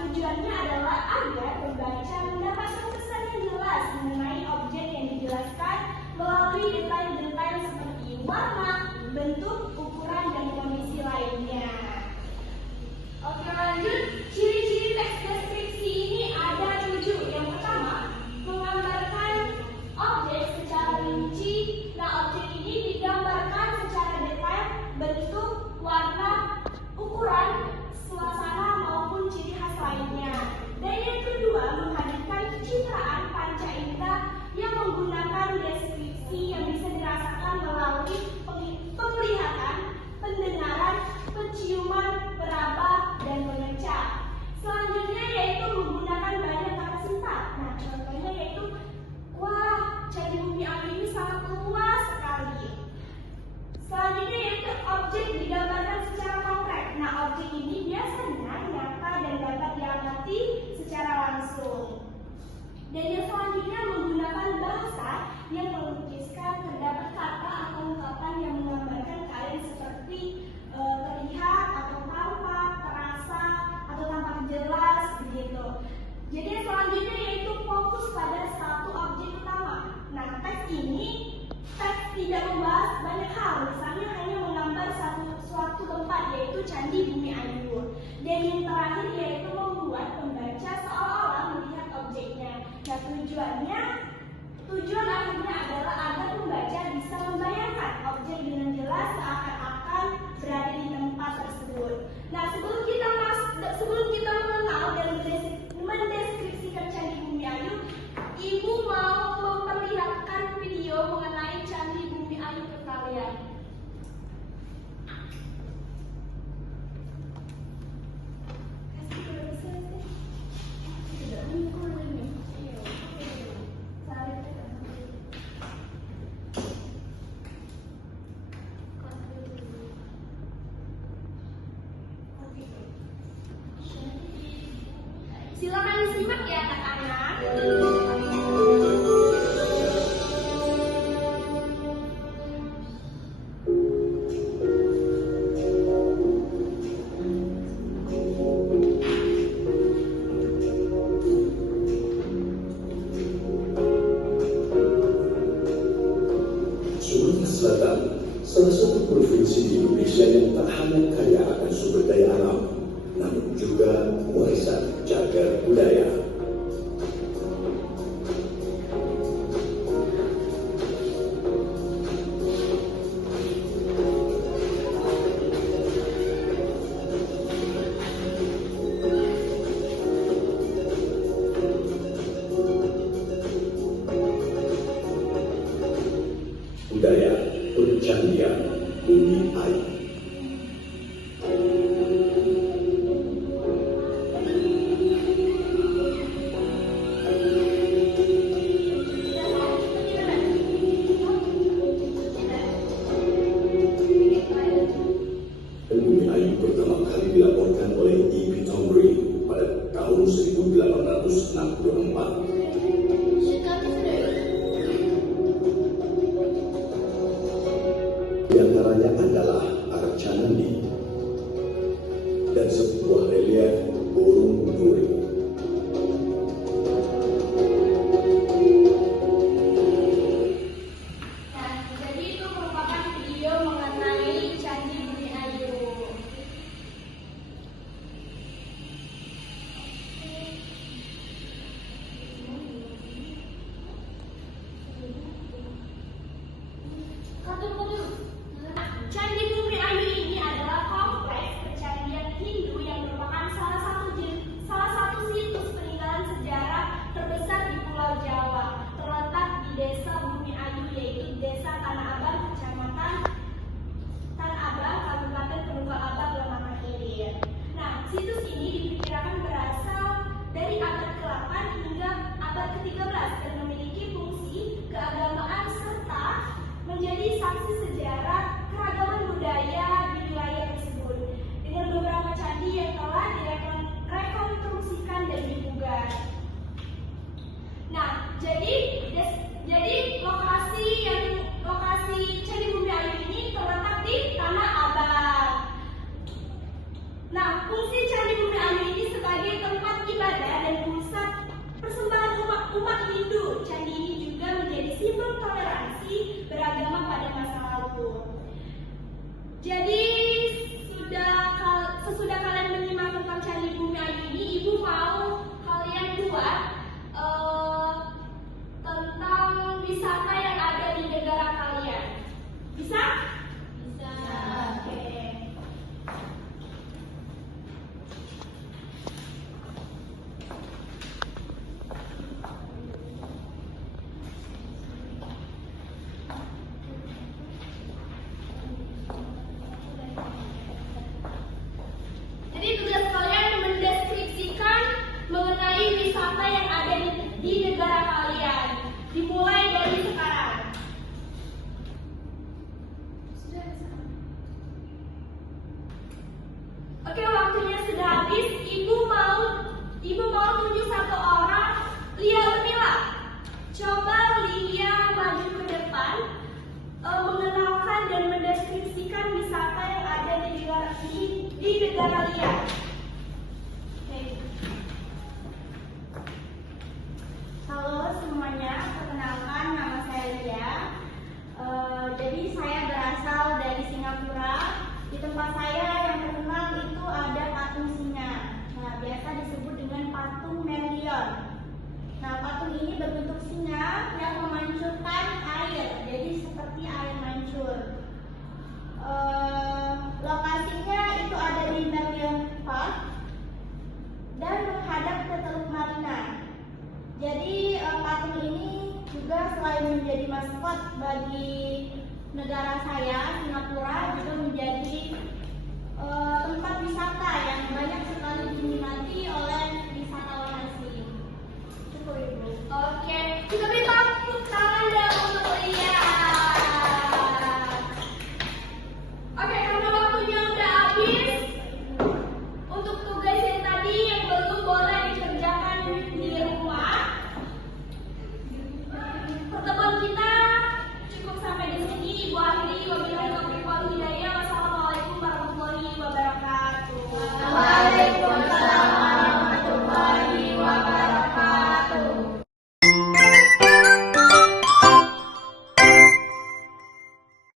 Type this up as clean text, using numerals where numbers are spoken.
Tujuannya adalah agar pembaca mendapatkan kesan yang jelas mengenai objek yang dijelaskan melalui detail-detail seperti warna, bentuk, ukuran, dan kondisi lainnya. Oke, lanjut. Ciri-ciri teks deskripsi ini ada 7. Yang pertama, menggambarkan objek secara rinci. Nah, objek ini digambarkan secara detail, bentuk, warna, ukuran, suasana maupun ciri khas lainnya. Dan yang kedua, menghadirkan pencitraan panca indera yang menggunakan deskripsi yang bisa dirasakan melalui penglihatan, pendengaran, penciuman, peraba, dan mengecap. Selanjutnya yaitu menggunakan banyak kata singkat. Nah, contohnya yaitu, wah, Candi Bumi Ayu ini sangat luas sekali. Selanjutnya yaitu objek digambarkan secara konkret. Nah, objek ini biasanya nyata dan dapat diamati secara langsung. Dan yang selanjutnya menggunakan bahasa yang melukiskan terdapat kata atau ungkapan yang menggambarkan keadaan seperti terlihat atau tampak, terasa atau tampak jelas begitu. Jadi yang selanjutnya yaitu fokus pada satu objek utama. Nah, teks ini tidak membahas banyak hal, misalnya hanya menggambar suatu tempat yaitu Candi Bumi Ayu. Dan yang terakhir yaitu membuat pembaca seolah-olah melihat objeknya. Nah, tujuan akhirnya adalah agar pembaca bisa membayangkan objek dengan jelas seakan-akan berada di tempat tersebut. Nah, sebelum kita mengenal dan mendeskripsikan Candi Bumi Ayu, Ibu mau memperlihatkan video mengenai Candi Bumi Ayu ke kalian. Silakan disimak ya anak-anak. Sumatera Selatan, salah satu provinsi di Indonesia yang tak hanya kaya akan sumber daya alam, namun juga warisan cagar budaya. Budaya Percandian Bumi Ayu. Jadi sesudah kalian menyimak tentang Candi Bumi Ayu ini, Ibu mau kalian buat tentang wisata yang ada di negara kalian. Bisa? Bisa. Oke. Jadi tugas kalian mendeskripsikan mengenai wisata yang ada di negara kalian. Dimulai dari sekarang. Oke, waktunya sudah habis. Ibu mau tunjuk satu orang. Lia Unila. Coba Lia maju ke depan, mengenalkan dan mendeskripsikan wisata